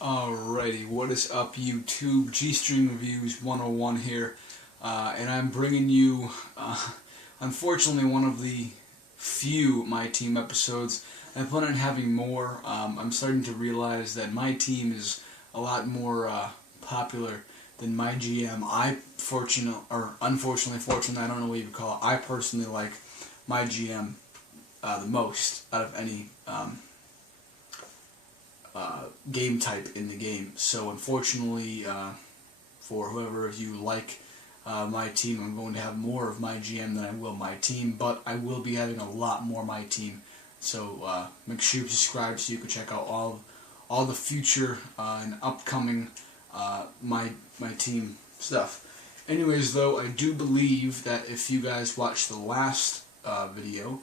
Alrighty, what is up YouTube? G-String Reviews 101 here, and I'm bringing you, unfortunately, one of the few My Team episodes. I plan on having more. I'm starting to realize that My Team is a lot more popular than My GM. Unfortunately, I don't know what you would call it. I personally like My GM the most out of any game type in the game. So unfortunately, for whoever of you like My Team, I'm going to have more of My GM than I will My Team, but I will be having a lot more My Team. So make sure you subscribe so you can check out all the future and upcoming My Team stuff. Anyways, though, I do believe that if you guys watched the last video,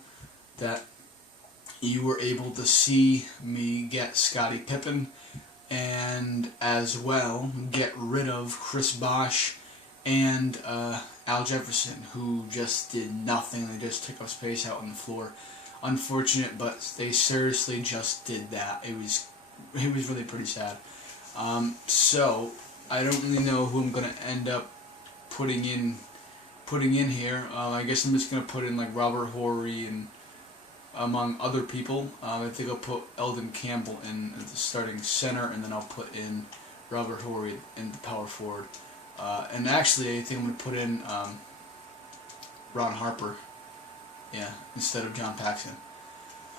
that you were able to see me get Scottie Pippen and as well get rid of Chris Bosh and Al Jefferson, who just did nothing. They just took up space out on the floor. Unfortunate, but they seriously just did that. It was really pretty sad. So I don't really know who I'm gonna end up putting in here. I guess I'm just gonna put in like Robert Horry and among other people. I think I'll put Eldon Campbell in as the starting center, and then I'll put in Robert Horry in the power forward. And actually, I think I'm going to put in Ron Harper, instead of John Paxson.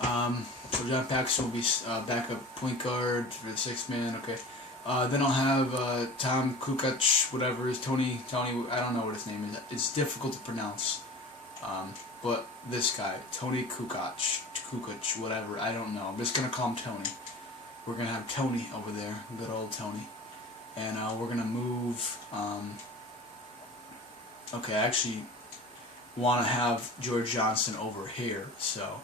So John Paxson will be backup point guard for the sixth man. Okay. Then I'll have Tom Kukoc, whatever is Tony. I don't know what his name is. It's difficult to pronounce. But this guy, Tony Kukoc, whatever, I don't know. I'm just going to call him Tony. We're going to have Tony over there, good old Tony. And we're going to move, okay, I actually want to have George Johnson over here, so,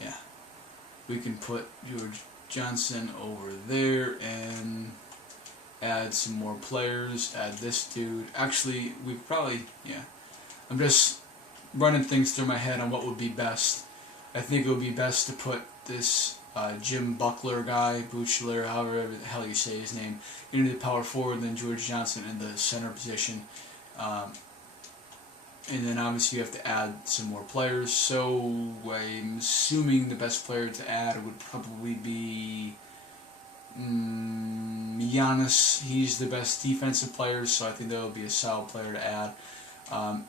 yeah. We can put George Johnson over there and add some more players, add this dude. Actually, we probably, I'm just running things through my head on what would be best. I think it would be best to put this Jim Buckler guy, Buchler, however the hell you say his name, into the power forward, and then George Johnson in the center position. And then obviously you have to add some more players. So I'm assuming the best player to add would probably be Giannis. He's the best defensive player, so I think that would be a solid player to add.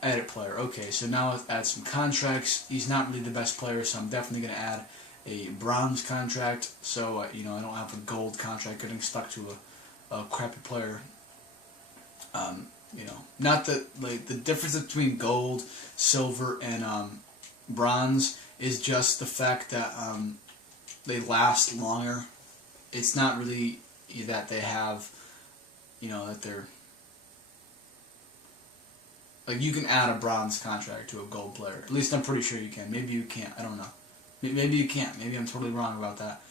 Edit player. Okay, so now let's add some contracts. He's not really the best player, so I'm definitely going to add a bronze contract. So, I don't have a gold contract getting stuck to a crappy player. Not that, like, the difference between gold, silver, and bronze is just the fact that they last longer. It's not really that they have, that they're... Like, you can add a bronze contract to a gold player. At least I'm pretty sure you can. Maybe you can't. I don't know. Maybe you can't. Maybe I'm totally wrong about that.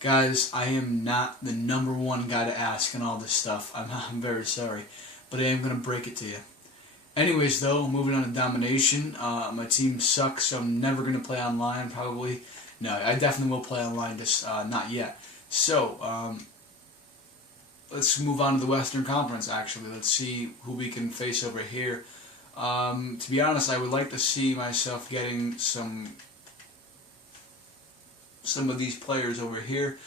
Guys, I am not the #1 guy to ask and all this stuff. I'm very sorry. But I am going to break it to you. Anyways, though, moving on to domination. My team sucks, so I'm never going to play online, probably. No, I definitely will play online, just not yet. So, let's move on to the Western Conference, actually. Let's see who we can face over here. To be honest, I would like to see myself getting some of these players over here.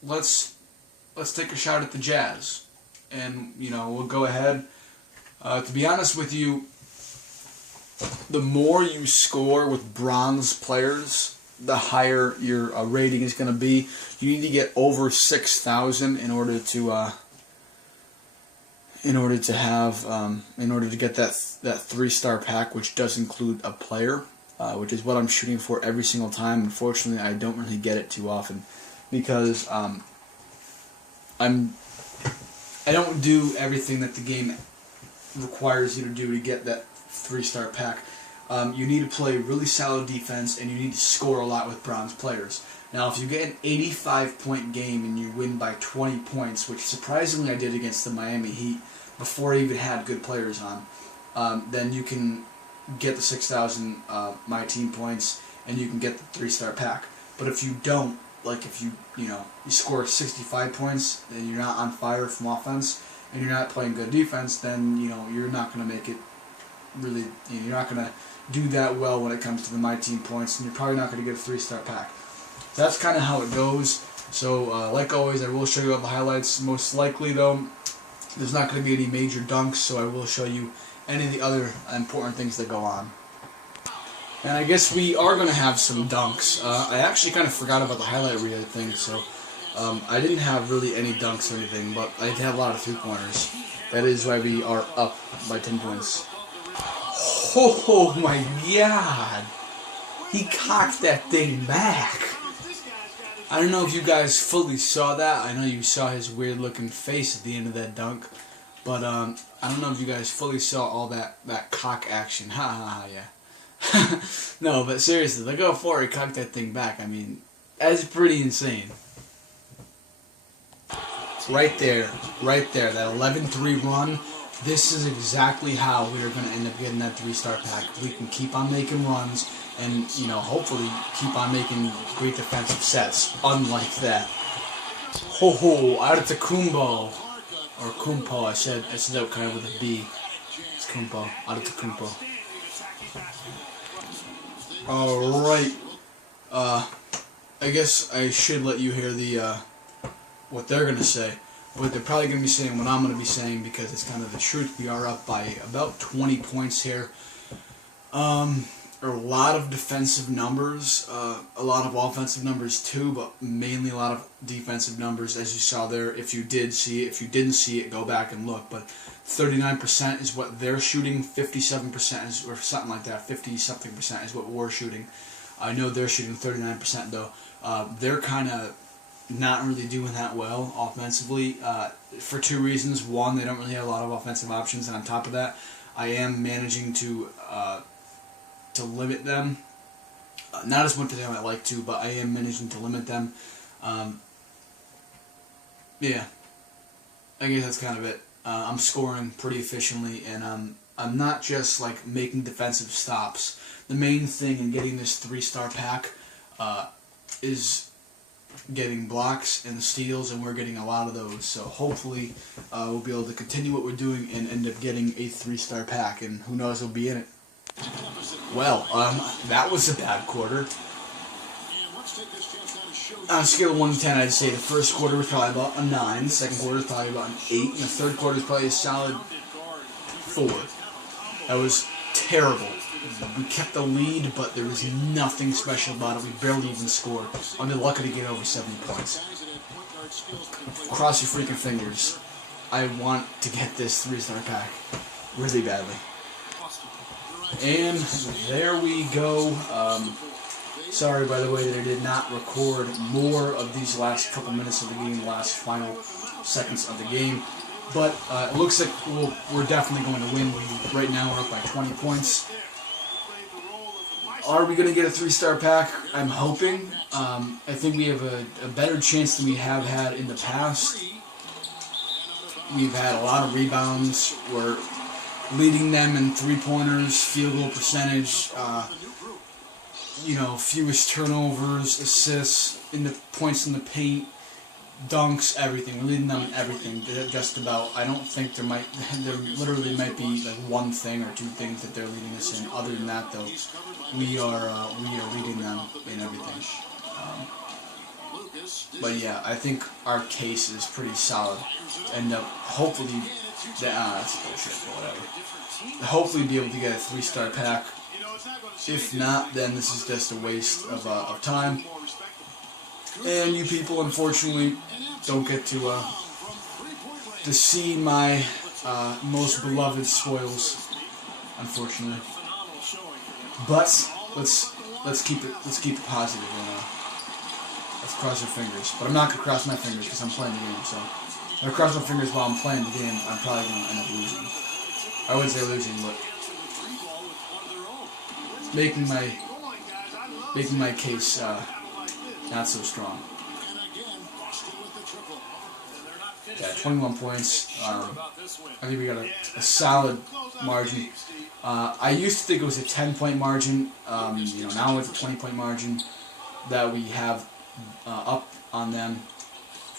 Let's take a shot at the Jazz, and we'll go ahead. To be honest with you, the more you score with bronze players, the higher your rating is going to be. You need to get over 6,000 in order to get that 3-star pack, which does include a player, which is what I'm shooting for every single time. Unfortunately, I don't really get it too often because I don't do everything that the game requires you to do to get that 3-star pack. You need to play really solid defense, and you need to score a lot with bronze players. Now, if you get an 85-point game and you win by 20 points, which surprisingly I did against the Miami Heat before I even had good players on, then you can get the 6,000 My Team points, and you can get the 3-star pack. But if you don't, like if you score 65 points and you're not on fire from offense and you're not playing good defense, then you're not going to make it really. You're not going to do that well when it comes to the My Team points, and you're probably not going to get a 3-star pack. So that's kind of how it goes. So like always, I will show you all the highlights. Most likely though, there's not going to be any major dunks, so I will show you any of the other important things that go on. And I guess we are going to have some dunks. I actually kind of forgot about the highlight reel thing, so I didn't have really any dunks or anything, but I did have a lot of 3-pointers. That is why we are up by 10 points. Oh my god! He cocked that thing back! I don't know if you guys fully saw that. I know you saw his weird looking face at the end of that dunk. But I don't know if you guys fully saw all that cock action. Ha ha ha, yeah. No, but seriously, look how far he cocked that thing back. I mean, that's pretty insane. Right there, that 11-3 run. This is exactly how we are going to end up getting that 3-star pack. We can keep on making runs and, hopefully keep on making great defensive sets. Unlike that. Ho ho, Antetokounmpo. Or Kumpo, I said that kind of with a B. It's Kumpo, Antetokounmpo. Alright. I guess I should let you hear the, what they're going to say. But they're probably going to be saying what I'm going to be saying because it's kind of the truth. We are up by about 20 points here. A lot of defensive numbers, a lot of offensive numbers too, but mainly a lot of defensive numbers, as you saw there. If you did see it, if you didn't see it, go back and look. But 39% is what they're shooting, 57% is, or something like that, 50-something% is what we're shooting. I know they're shooting 39% though. They're kind of not really doing that well offensively for two reasons. One, they don't really have a lot of offensive options, and on top of that, I am managing to limit them. Not as much as I might like to, but I am managing to limit them. Yeah, I guess that's kind of it. I'm scoring pretty efficiently, and I'm not just like making defensive stops. The main thing in getting this 3-star pack is getting blocks and steals, and we're getting a lot of those. So hopefully we'll be able to continue what we're doing and end up getting a 3-star pack, and who knows who'll be in it. Well, that was a bad quarter. On a scale of 1 to 10, I'd say the first quarter was probably about a 9, the second quarter was probably about an 8, and the third quarter is probably a solid 4. That was terrible. We kept the lead, but there was nothing special about it. We barely even scored. I'm lucky to get over 70 points. Cross your freaking fingers. I want to get this 3-star pack really badly. And there we go. Sorry, by the way, that I did not record more of these last couple minutes of the game, last final seconds of the game. But it looks like we're definitely going to win. Right now we're up by 20 points. Are we going to get a 3-star pack? I'm hoping. I think we have a better chance than we have had in the past. We've had a lot of rebounds. We're leading them in 3-pointers, field goal percentage, fewest turnovers, assists, in the points in the paint, dunks, everything. We're leading them in everything, just about. I don't think there literally might be like one thing or two things that they're leading us in. Other than that, though, we are leading them in everything. But yeah, I think our case is pretty solid. End up hopefully, that's bullshit, but whatever. Hopefully, be able to get a 3-star pack. If not, then this is just a waste of time. And you people, unfortunately, don't get to see my most beloved spoils, unfortunately. But let's keep it positive. Let's cross our fingers. But I'm not gonna cross my fingers because I'm playing the game. So if I cross my fingers while I'm playing the game, I'm probably gonna end up losing. I wouldn't say losing, but making my case not so strong. Yeah, 21 points. I think we got a solid margin. I used to think it was a 10-point margin. Now it's a 20-point margin that we have up on them.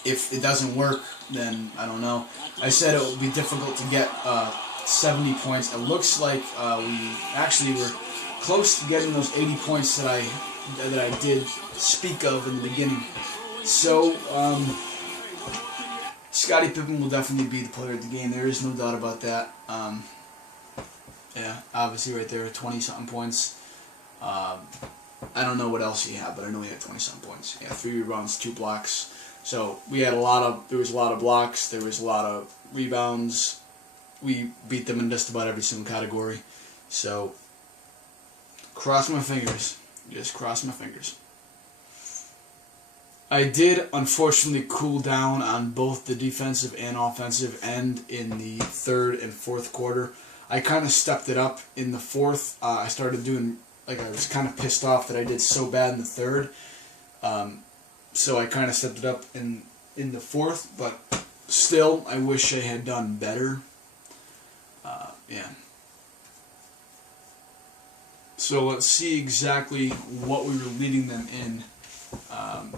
If it doesn't work, then I don't know. I said it would be difficult to get 70 points. It looks like we actually were close to getting those 80 points that I did speak of in the beginning. So, Scottie Pippen will definitely be the player of the game. There is no doubt about that. Yeah, obviously right there, 20-something points. I don't know what else he had, but I know he had 20-something points. Yeah, 3 rebounds, 2 blocks. So we had there was a lot of blocks, there was a lot of rebounds. We beat them in just about every single category. So, cross my fingers. Just cross my fingers. I did, unfortunately, cool down on both the defensive and offensive end in the third and fourth quarter. I kind of stepped it up in the fourth. I started doing, I was kind of pissed off that I did so bad in the third. So I kind of stepped it up in the fourth, but still, I wish I had done better. Yeah. So let's see exactly what we were leading them in.